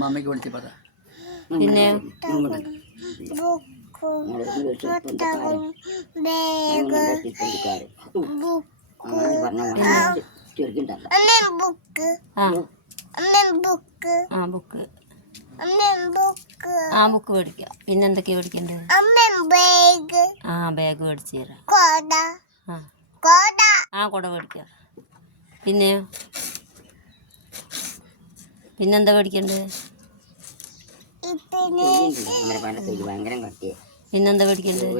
മമ്മിക്ക് വിളിച്ച് പറ. പിന്നെ ബുക്ക് മേടിക്കാം. പിന്നെ എന്തൊക്കെയാ മേടിക്കണ്ടത്? ബാഗ് മേടിച്ചു തരാം. കുട മേടിക്കാം. പിന്നെന്താ മേടിക്കണ്ടത്? പിന്നെന്താ മേടിക്കണ്ടത്?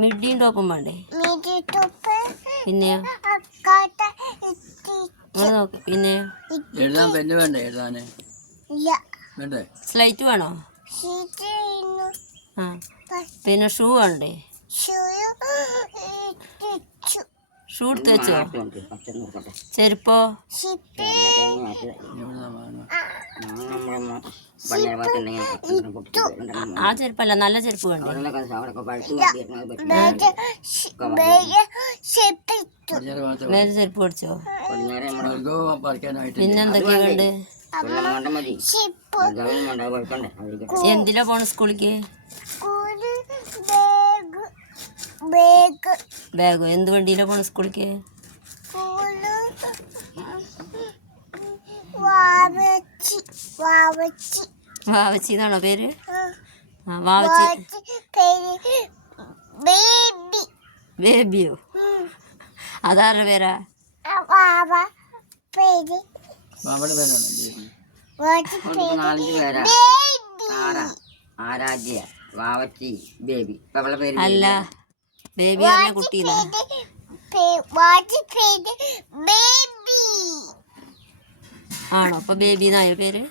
മിഡിയും ടോപ്പും വേണ്ടേ? പിന്നെ നോക്ക്. പിന്നെ എഴുതാൻ പെണ്ണ് വേണ്ടേ? എഴുതാന് വേണ്ടേ? സ്ലൈറ്റ് വേണോ? പിന്നെ ഷൂ വേണ്ടേ? ഷൂ എടുത്ത് വെച്ചോ? ചെരുപ്പോ? ആ ചെരുപ്പല്ല, നല്ല ചെരുപ്പ് വേണ്ടേ? വേറെ ചെരുപ്പ് പഠിച്ചോ? പിന്നെന്തൊക്കെയാ വേണ്ട? എന്തിനാ പോണ സ്കൂളിക്ക്? ബാഗോ? എന്ത് വണ്ടിയിലാ പോണ സ്കൂളിക്ക്? വാവച്ചി എന്നാണോ പേര്? വാവച്ചി ബേബിയോ? അതാരുടെ പേരാ? ആരാധ്യ, വാവച്ചി, ബേബി. അല്ല, ബേബി പറഞ്ഞ കുട്ടീനാ. ആണോ? അപ്പൊ ബേബി എന്നായോ പേര്?